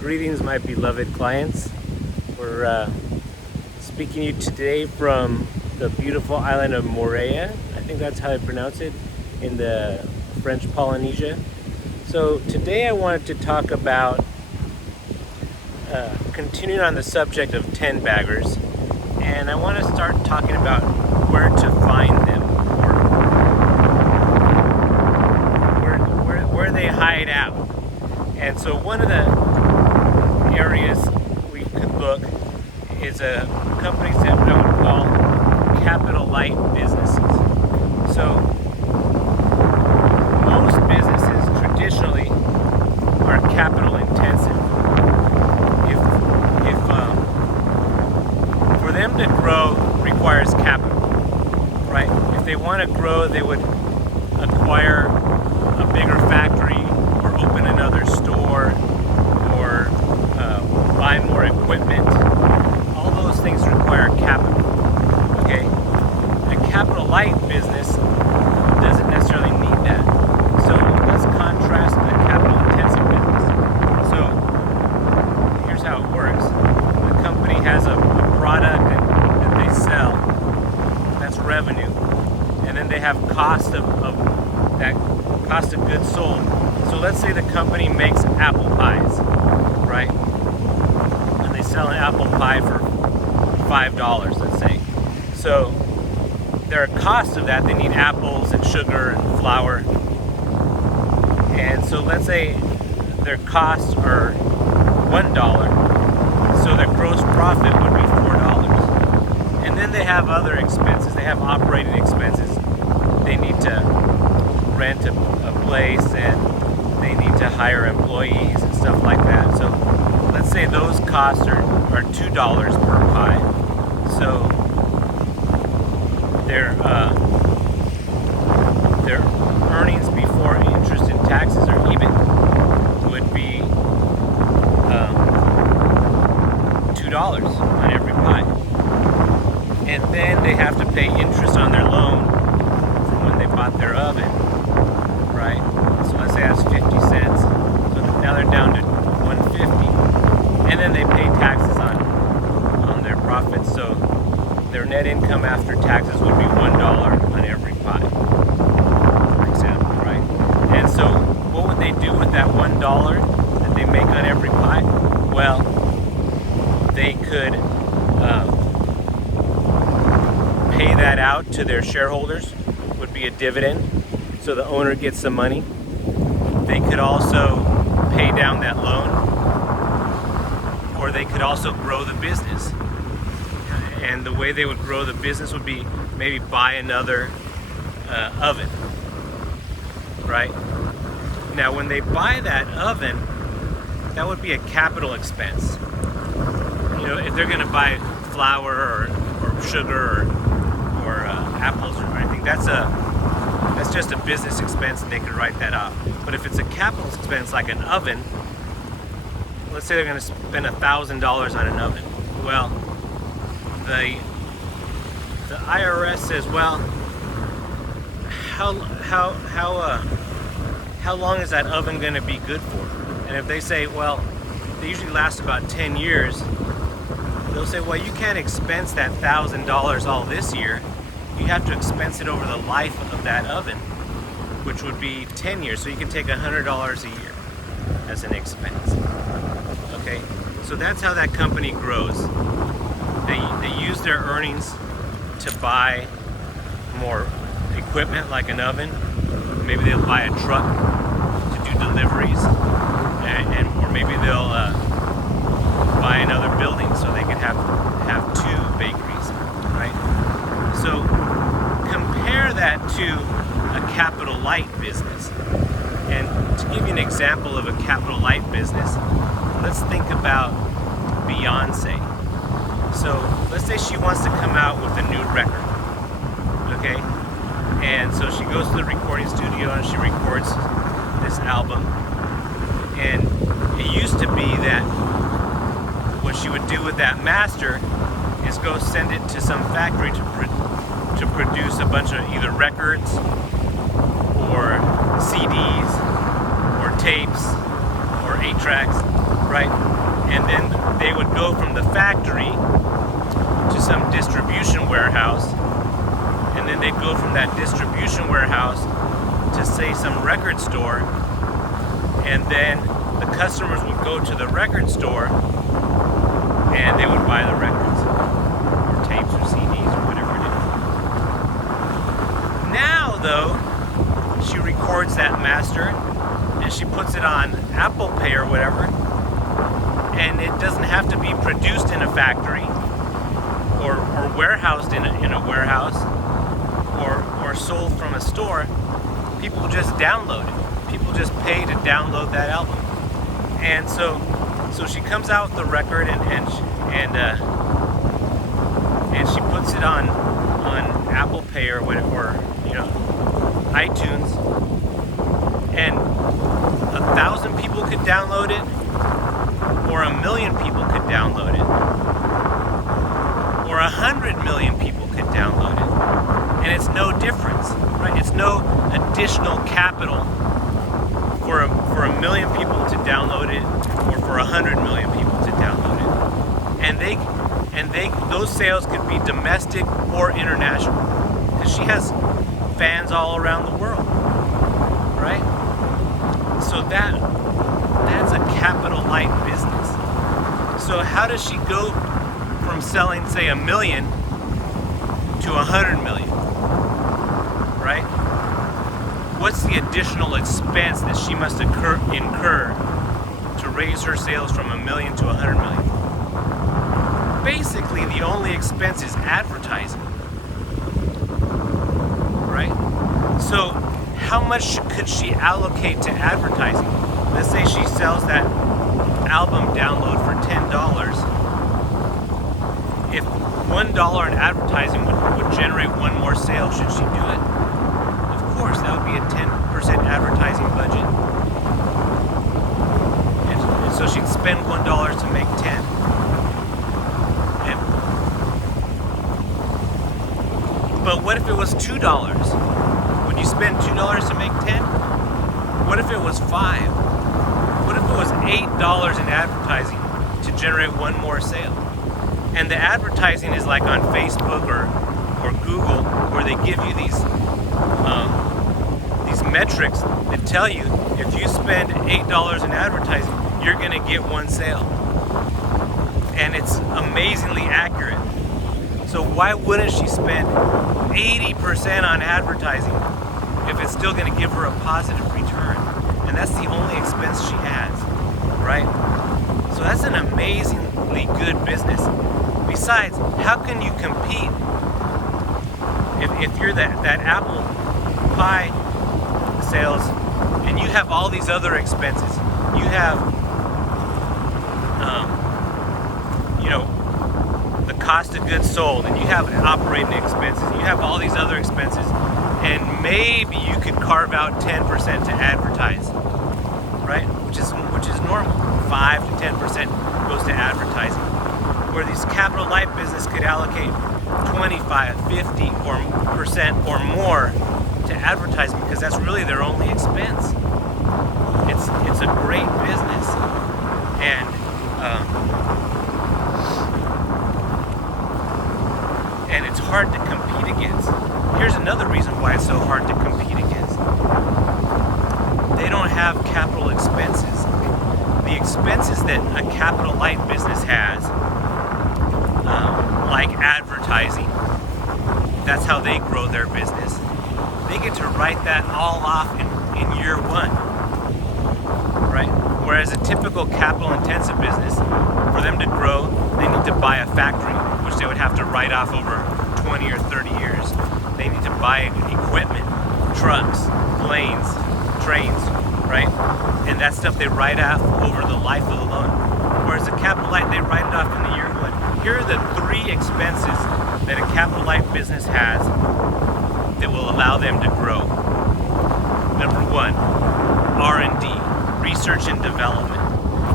Greetings, my beloved clients. We're speaking to you today from the beautiful island of Moorea. I think that's how I pronounce it, in the French Polynesia. So today I wanted to talk about continuing on the subject of 10 baggers, and I want to start talking about where to find them, or where they hide out. And so one of the areas we could look is a companies that I would call capital-lite businesses. So most businesses traditionally are capital intensive. If for them to grow requires capital, right? If they want to grow, they would acquire a bigger factory or open another store or buy more equipment. All those things require capital. Okay? A capital-light business doesn't necessarily need that. So let's contrast the capital-intensive business. So here's how it works. The company has a product that they sell. That's revenue. And then they have cost of that cost of goods sold. So let's say the company makes apple pies, right? And they sell an apple pie for $5, let's say. So their cost of that, they need apples and sugar and flour. And so let's say their costs are $1, so their gross profit would be $4. And then they have other expenses. They have operating expenses. They need to rent a place, and they need to hire employees and stuff like that. So let's say those costs are $2 per pie. So their earnings before interest and taxes or EBIT would be $2 on every pie. And then they have to pay interest on their loan from when they bought their oven, right? So let's say that's 50 cents. So now they're down to 150. And then they pay taxes on their profits. So their net income after taxes would be $1 on every pie, for example, right? And so what would they do with that $1 that they make on every pie? Well, they could pay that out to their shareholders, would be a dividend, so the owner gets some money. They could also pay down that loan, or they could also grow the business. And the way they would grow the business would be maybe buy another oven, right? Now when they buy that oven, that would be a capital expense. You know, if they're going to buy flour or sugar or apples or anything, that's just a business expense, and they could write that off. But if it's a capital expense like an oven, let's say they're going to spend $1,000 on an oven. Well, the IRS says, well, how long is that oven going to be good for? And if they say, well, they usually last about 10 years, they'll say, well, you can't expense that $1,000 all this year. You have to expense it over the life of that oven, which would be 10 years. So you can take $100 a year as an expense. Okay, so that's how that company grows. They use their earnings to buy more equipment like an oven. Maybe they'll buy a truck to do deliveries, or maybe they'll buy another building so they can have two bakeries, right? So compare that to a capital-light business. And to give you an example of a capital-light business, let's think about Beyonce. So let's say she wants to come out with a new record, okay? And so she goes to the recording studio and she records this album. And it used to be that what she would do with that master is go send it to some factory to produce a bunch of either records or CDs or tapes or 8 tracks. right? And then they would go from the factory to some distribution warehouse, and then they'd go from that distribution warehouse to, say, some record store, and then the customers would go to the record store and they would buy the records, or tapes, or CDs, or whatever it is. Now, though, she records that master and she puts it on Apple Pay or whatever, and it doesn't have to be produced in a factory or warehoused in a warehouse or sold from a store. People just download it. People just pay to download that album. And so she comes out with the record and she puts it on Apple Pay or whatever, iTunes, and 1,000 people could download it, or 1 million people could download it, or 100 million people could download it, and it's no difference, right? It's no additional capital for a 1 million people to download it, or for 100 million people to download it, and those sales could be domestic or international, because she has fans all around the world, right? So that's a capital-lite business. So how does she go from selling, say, 1 million to 100 million, right? What's the additional expense that she must incur to raise her sales from 1 million to 100 million? Basically, the only expense is advertising, right? So how much could she allocate to advertising? Let's say she sells that album download for $10. If $1 in advertising would generate one more sale, should she do it? Of course, that would be a 10% advertising budget. And so she'd spend $1 to make 10. But what if it was $2? Would you spend $2 to make 10? What if it was $5? What if it was $8 in advertising to generate one more sale? And the advertising is like on Facebook or Google, where they give you these metrics that tell you if you spend $8 in advertising, you're going to get one sale. And it's amazingly accurate. So why wouldn't she spend 80% on advertising if it's still going to give her a positive return? And that's the only expense she has, right? So that's an amazingly good business. Besides, how can you compete if you're that Apple Pie sales and you have all these other expenses? You have the cost of goods sold, and you have operating expenses, you have all these other expenses, and maybe you could carve out 10% to advertise, right? Which is normal. 5 to 10% goes to advertising. Where these capital-lite business could allocate 25, 50% or more to advertising, because that's really their only expense. It's a great business, and it's hard to compete against. Here's another reason why it's so hard to compete against. They don't have capital expenses. The expenses that a capital-lite business has, like advertising, that's how they grow their business. They get to write that all off in year one, right? Whereas a typical capital-intensive business, for them to grow, they need to buy a factory, which they would have to write off over 20 or 30 years. They need to buy equipment, trucks, planes, trains, right? And that stuff they write off over the life of the loan. Whereas a capital-lite, they write it off in the year one. Here are the 3 expenses that a capital-lite business has that will allow them to grow. Number 1, R&D, research and development,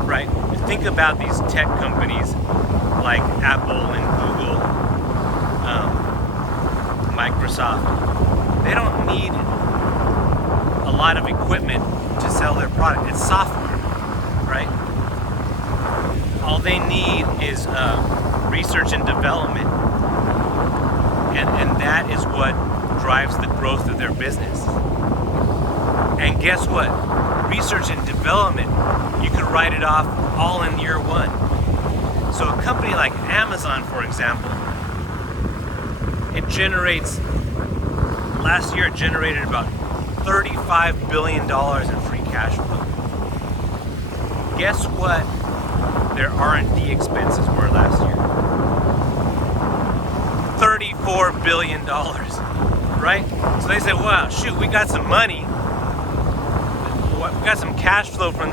right? Think about these tech companies like Apple and Google, Microsoft. They don't need a lot of equipment to sell their product. It's software, right? they need is research and development, and that is what drives the growth of their business. And guess what? Research and development, you can write it off all in year one. So a company like Amazon, for example, last year it generated about $35 billion in free cash flow. Guess what their R&D expenses were last year? $34 billion, right? So they said, wow, shoot, we got some money. We got some cash flow from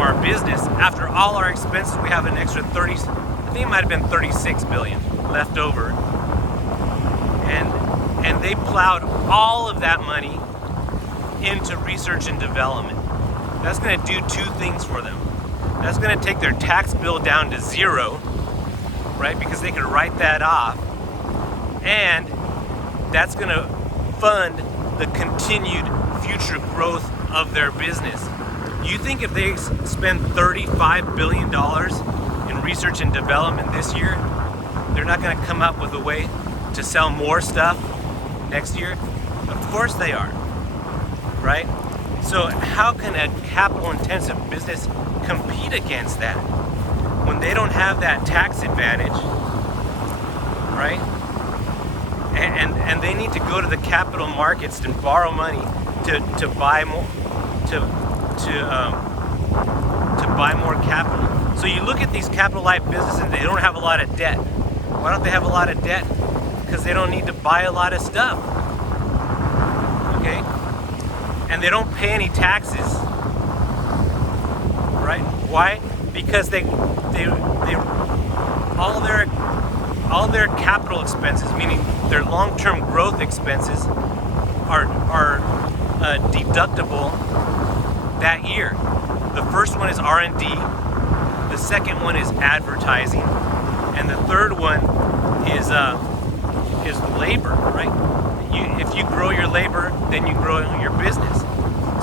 our business. After all our expenses, we have an extra I think it might have been 36 billion left over. And they plowed all of that money into research and development. That's going to do two things for them. That's going to take their tax bill down to zero, right? Because they can write that off. And that's going to fund the continued future growth of their business. You think if they spend $35 billion in research and development this year, they're not going to come up with a way to sell more stuff next year? Of course they are, right? So how can a capital-intensive business compete against that when they don't have that tax advantage, right? And they need to go to the capital markets and borrow money to buy more to buy more capital. So you look at these capital-light businesses, they don't have a lot of debt. Why don't they have a lot of debt? Because they don't need to buy a lot of stuff. Okay? And they don't pay any taxes. Right? Why? Because they all their capital expenses, meaning their long-term growth expenses, are deductible that year. The first one is R&D, the second one is advertising, and the third one is labor, right? If you grow your labor, then you grow your business.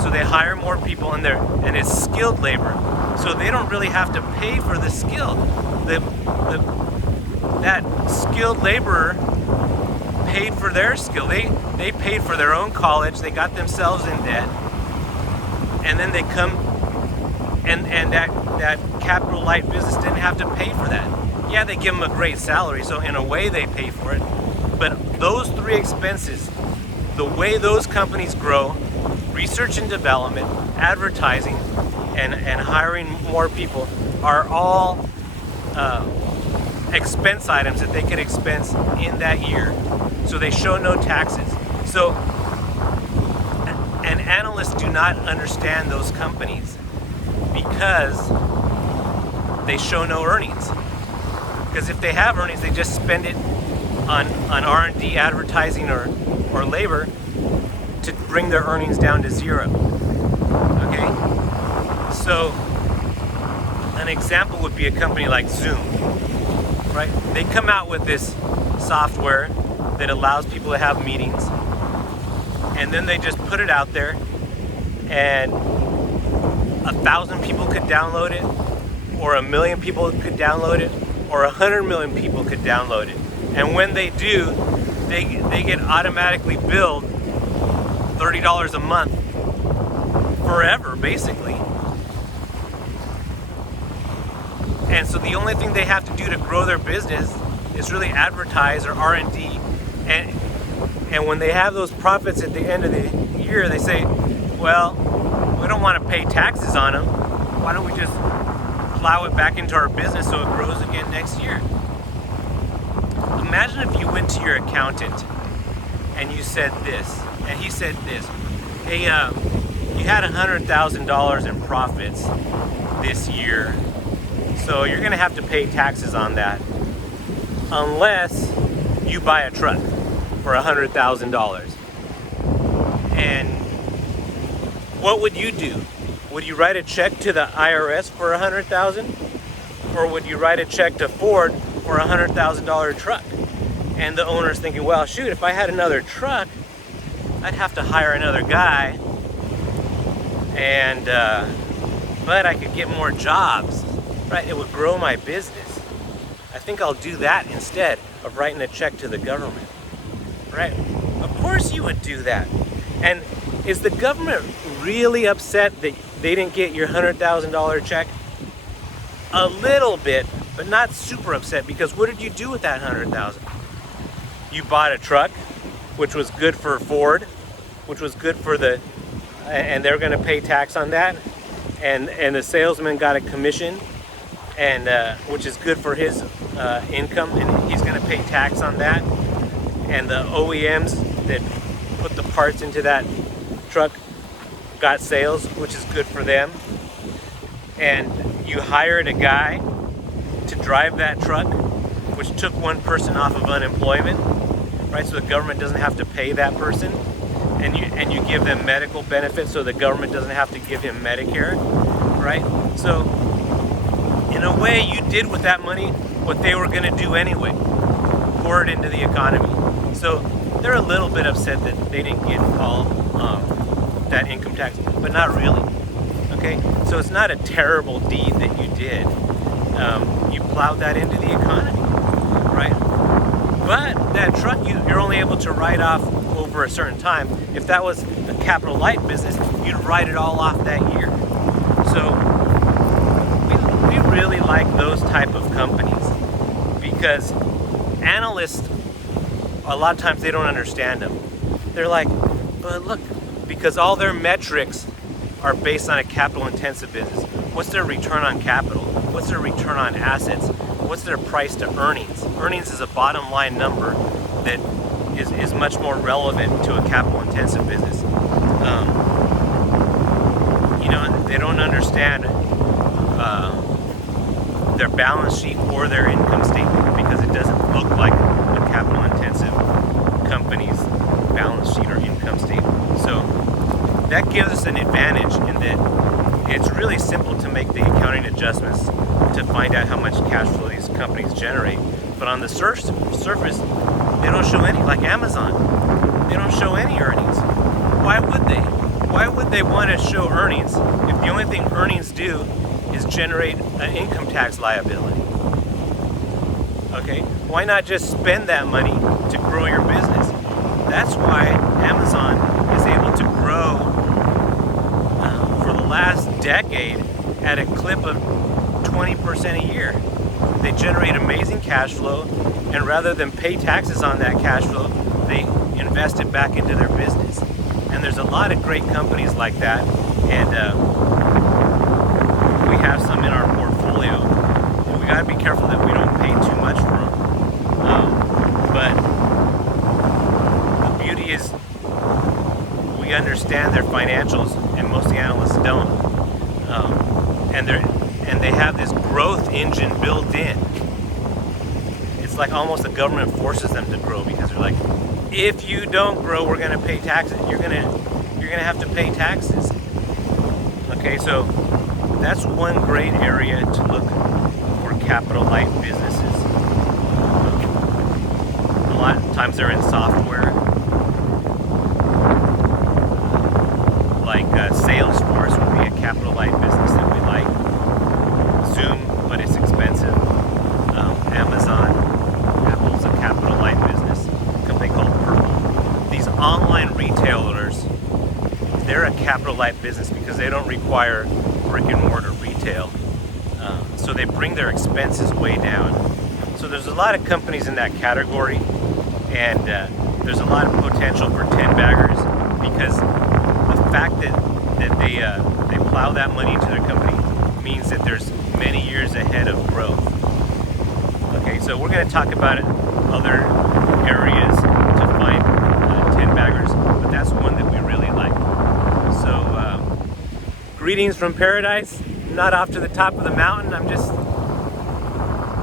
So they hire more people and it's skilled labor. So they don't really have to pay for the skill. That skilled laborer paid for their skill. They paid for their own college. They got themselves in debt, and then they come and that capital-light business didn't have to pay for that. Yeah, they give them a great salary, so in a way they pay for it. But those three expenses, the way those companies grow, research and development, advertising, and hiring more people, are all expense items that they could expense in that year. So they show no taxes. So, and analysts do not understand those companies because they show no earnings. Because if they have earnings, they just spend it on R&D, advertising, or labor to bring their earnings down to zero. Okay? So an example would be a company like Zoom, right? They come out with this software that allows people to have meetings, and then they just put it out there, and 1,000 people could download it, or 1 million people could download it, or 100 million people could download it. And when they do, they get automatically billed $30 a month forever, basically. And so the only thing they have to do to grow their business is really advertise or R&D. And when they have those profits at the end of the year, they say, well, we don't want to pay taxes on them. Why don't we just plow it back into our business so it grows again next year? Imagine if you went to your accountant and you said this, and he said this, hey, you had $100,000 in profits this year, so you're going to have to pay taxes on that unless you buy a truck for $100,000. And what would you do? Would you write a check to the IRS for $100,000? Or would you write a check to Ford for a $100,000 truck? And the owner's thinking, well, shoot, if I had another truck, I'd have to hire another guy, and but I could get more jobs, right? It would grow my business. I think I'll do that instead of writing a check to the government, right? Of course you would do that. And is the government really upset that they didn't get your $100,000 check? A little bit, but not super upset, because what did you do with that $100,000? You bought a truck, which was good for Ford, which was good for and they're going to pay tax on that, and the salesman got a commission, and which is good for his income, and he's going to pay tax on that, and the OEMs that put the parts into that truck got sales, which is good for them, and you hired a guy to drive that truck, which took one person off of unemployment, right? So the government doesn't have to pay that person, and you give them medical benefits, so the government doesn't have to give him Medicare, right? So in a way, you did with that money what they were going to do anyway, pour it into the economy. So they're a little bit upset that they didn't get all that income tax, but not really. Okay, so it's not a terrible deed that you did. You plowed that into the economy, right? But that truck, you're only able to write off over a certain time. If that was a capital-lite business, you'd write it all off that year. So we really like those type of companies, because analysts, a lot of times they don't understand them. They're like, but look, because all their metrics are based on a capital-intensive business. What's their return on capital? What's their return on assets? What's their price to earnings? Earnings is a bottom line number that is much more relevant to a capital-intensive business. They don't understand their balance sheet or their income statement, because it doesn't look like a capital-intensive company's balance sheet or income statement. So that gives us an advantage in that it's really simple to make the accounting adjustments to find out how much cash flow these companies generate. But on the surface, they don't show any, like Amazon. They don't show any earnings. Why would they? Why would they want to show earnings if the only thing earnings do is generate an income tax liability? Okay, why not just spend that money to grow your business? That's why Amazon is able to grow for the last decade at a clip of 20% a year. They generate amazing cash flow, and rather than pay taxes on that cash flow, they invest it back into their business. And there's a lot of great companies like that, and we have some in our portfolio. We got to be careful that we don't pay too much for them. But the beauty is we understand their financials, and most of the analysts don't. And they have this growth engine built in. It's like almost the government forces them to grow, because they're like, if you don't grow, we're going to pay taxes. You're going to have to pay taxes. Okay, so that's one great area to look for capital-light businesses. A lot of times they're in software, like Salesforce would be a capital-light business that we like. Zoom, but it's expensive. Amazon, Apple's a capital-light business. A company called Purple. These online retailers, they're a capital-light business because they don't require brick-and-mortar retail. So they bring their expenses way down. So there's a lot of companies in that category, and there's a lot of potential for 10-baggers, because the fact that they plow that money into their company means that there's many years ahead of growth. Okay, so we're going to talk about other areas to find 10-baggers, but that's one that we really like. So, greetings from paradise. I'm not off to the top of the mountain. I'm just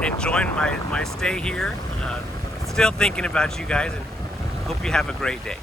enjoying my stay here. Still thinking about you guys, and hope you have a great day.